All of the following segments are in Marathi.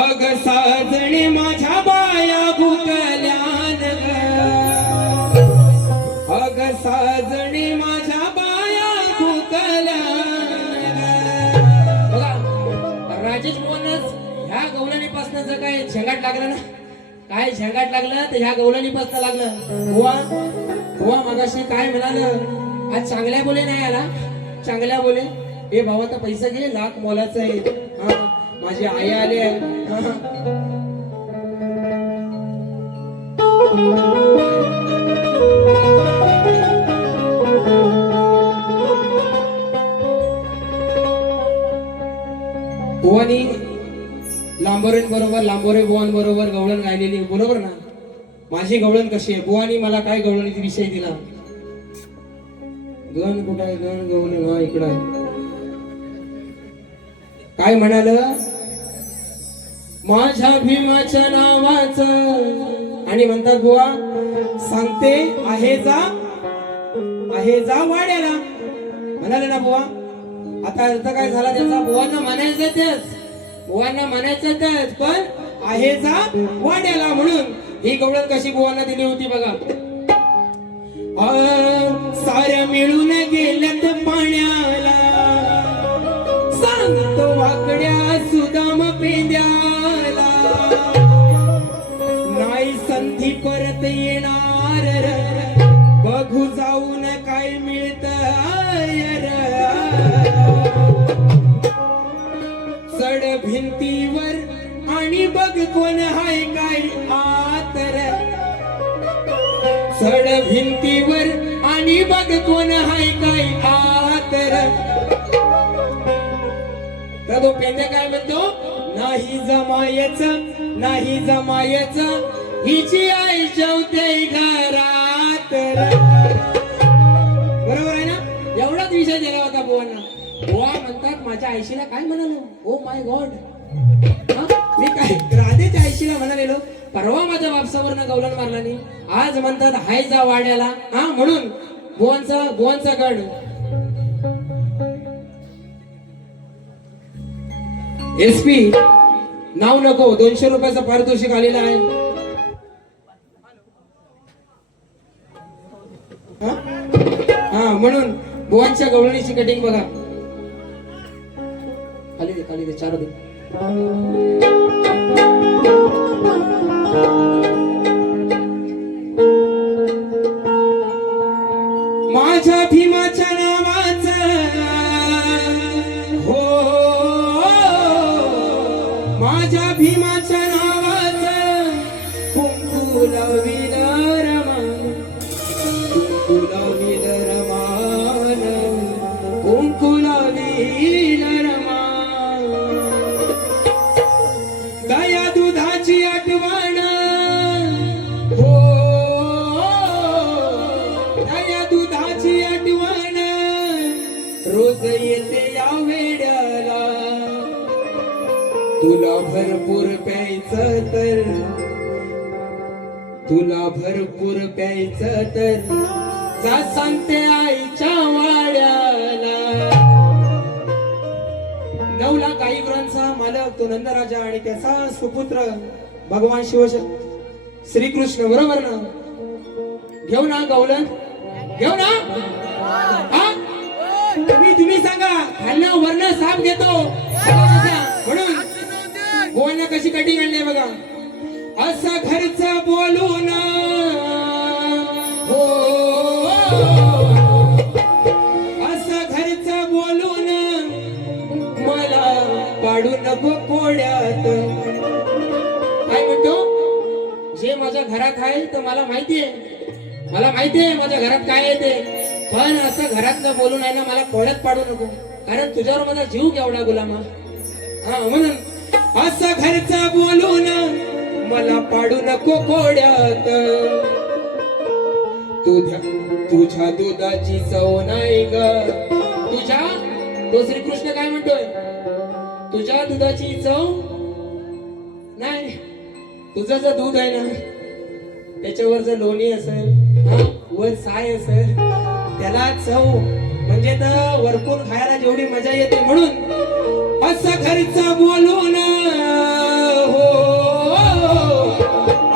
अग साजणे माझ्या बाया भुकल्यान ग. अग साजणे माझ्या बाया भुकल्यान राजेश मोहनच ह्या गवलणीपासून जर काय झंगाट लागलं ना काय झंगाट लागलं तर ह्या गवलणीपासून लागलं. बुवा बुवा मगाशी काय म्हणाल? आज चांगल्या बोले नाही आला. चांगल्या बोले. हे भावाचा पैसा घे लाख मोलाचं. आहे हा, माझी आई आली आहे. लांबोरेन बरोबर लांबोरे भुवान बरोबर गवळण गायलेली बरोबर ना? माझी गवळण कशी आहे? बुवानी मला काय गवळणीचा विषय दिला? गण कुठं आहे? गण गवळण हा इकडं आहे. काय म्हणाल? माझ्या भीमाच्या नावाचं. आणि म्हणतात बुवा सांगते आहे जा आहे जा वाड्याला. म्हणाले ना बुवा आता अर्थ काय झाला त्याचा? बुवांना म्हणायचं तेच बुवांना म्हणायचं तेच पण आहे जा वाड्याला म्हणून. ही गवळण कशी बुवांना दिली होती बघा. साऱ्या मिळून गेल्यात पाण्याला. तो वाकड्या सुदाम पेंद्याला. नाही संधी परत येणार बघू जाऊन काय मिळत चढ भिंतीवर आणि बघ कोण हाय काय आतर चढ भिंतीवर आणि बघ कोण हाय काय आतर तो पेंद्या काय म्हणतो? नाही जमायच नाही जमायच. हिची आई शेवते घरात. बरोबर आहे ना? एवढाच विषय दिला होता बुवांना. बुवा म्हणतात माझ्या आईशीला काय म्हणालो? ओ माय गॉड मी काय राधेच्या आईशीला म्हणालेलो? परवा माझ्या बापसावरनं गवलन मारला नाही आज म्हणतात हाय जा वाड्याला. हा म्हणून. गोवांचा गोवांचा गड एस पी नाव नको दोनशे रुपयाचं पारितोषिक आलेलं आहे. हा? म्हणून गोवांच्या गवळणीची कटिंग बघा. खाली दे खाली दे चार दे. माझ्या भीमाच्या माझ्या भीमाच्या भरपूर प्यायचं तर. तुला भरपूर प्यायचं तर. जा सांगते आईच्या वाड्याला. नवला काही गुरांचा मालक तो नंदराजा आणि त्याचा सुपुत्र भगवान शिव श्रीकृष्ण बरोबर ना घेऊ ना गौलन घेऊ ना? तुम्ही तुम्ही सांगा खाल्लं वरण साप घेतो. गोवांना कशी कटिंग आणली बघा. असं खर्च ना. हो. असं खर्च ना. मला पाडू नको कोड्यात. काय म्हणतो? जे माझ्या घरात आहे तर मला माहिती आहे. मला माहिती आहे माझ्या घरात काय आहे ते. पण असं घरात न बोलून आहे ना मला कोड्यात पाडू नको. कारण तुझ्यावर माझा जीव केवढा गुलामा. हा म्हणून. असं घरच बोलून मला पाडू नको कोड्यात. तुझ्या तुझ्या दुधाची चव नाही ग. तुझ्या तो श्रीकृष्ण काय म्हणतोय? तुझ्या दुधाची चव नाही. तुझं जर दूध आहे ना त्याच्यावर जर लोणी असेल वर साय असेल त्याला चव म्हणजे तर वरपूर खायला जेवढी मजा येते म्हणून असं खर्च बोलून हो.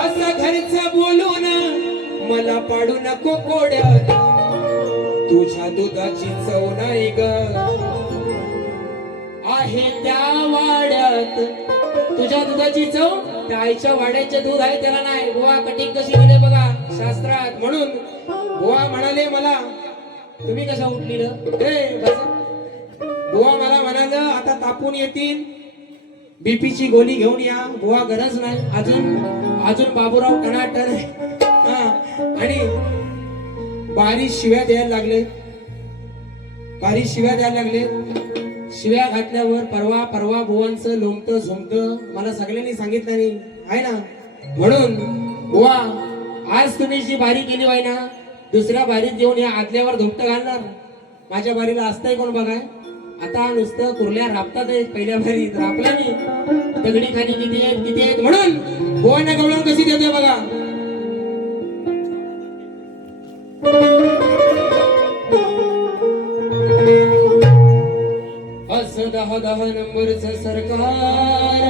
असं खर्च बोलून मला पाडू नको कोड्या तुझ्या दुधाची चव नाही ग. आहे त्या वाड्यात. तुझ्या दुधाची चव? त्या आईच्या वाड्याचे दूध आहे त्याला नाही. बुवा कटिंग कशी दिले बघा शास्त्रात म्हणून. बुवा म्हणाले मला तुम्ही कसा उठली ए बुवा मला म्हणाल आता तापून येतील. बीपीची गोळी घेऊन या. बुवा गरज नाही. अजून अजून बाबूराव कणाटर हा. आणि बारीश शिव्या द्यायला लागले. बारीश शिव्या द्यायला लागले. शिव्या घातल्यावर परवा परवा बुवांचं लोमत झुमत मला सगळ्यांनी सांगितलं नाही. आहे ना? म्हणून बुवा आज तुम्ही जी बारी केली वाय ना दुसऱ्या बारीत येऊन या आदल्यावर धोपट घालणार. माझ्या बारीला असतंय कोण बघाय? आता नुसतं कुर्ल्या राबतात पहिल्या बारीत राबला मी दगडी खाली किती आहेत किती आहेत म्हणून बुवांना गवळण कशी देते बघा. असं दहा दहा नंबरच सरकार.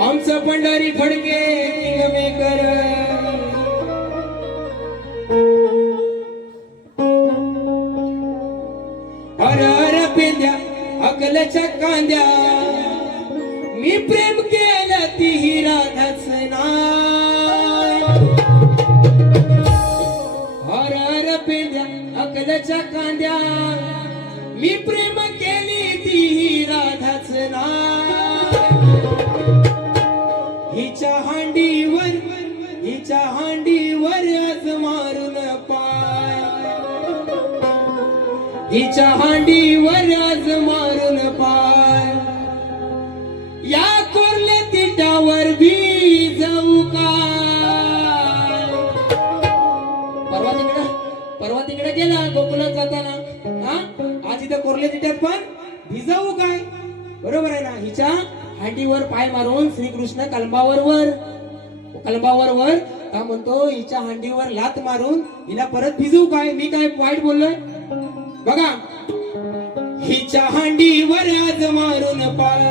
आमचं पंढरी फडके किंगमेकर राधाच्या कांद्या. मी प्रेम केलं ती ही राधाच हर हर अकलच्या कांद्या. मी प्रेम केली ती ही राधाच हिच्या हांडीवर हिच्या हांडीवर आज मारून पाय. हिच्या हांडीवर आज मार पण भिजाऊ काय? बरोबर आहे ना? हिच्या हांडीवर पाय मारून श्रीकृष्ण कलमावर वर. कलमावर वर. का म्हणतो हिच्या हांडीवर लात मारून हिला परत भिजवू काय? मी काय वाईट बोललोय? बघा. हिच्या हांडीवर आज मारून पाय.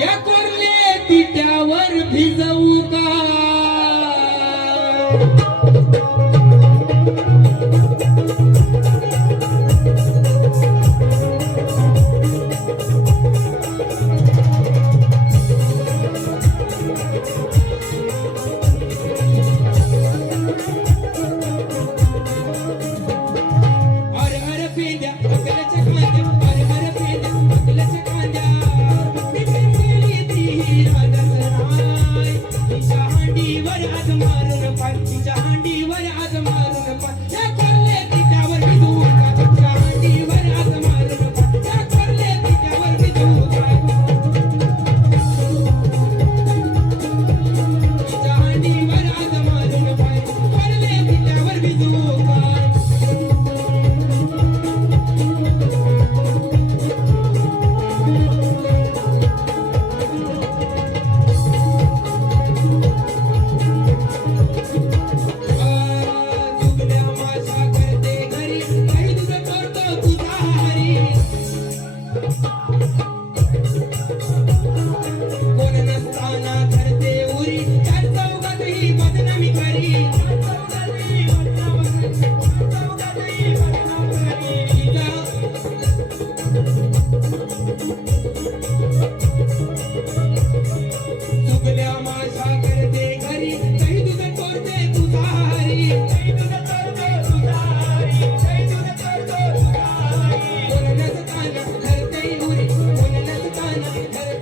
या कोरले तिट्यावर भिजवू का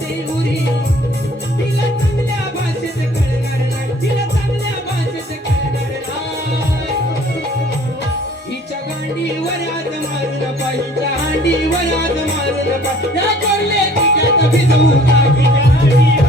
मारून हिच्या हांडीवर आज मारून पा या कोल्हे तिच्यात जाऊ का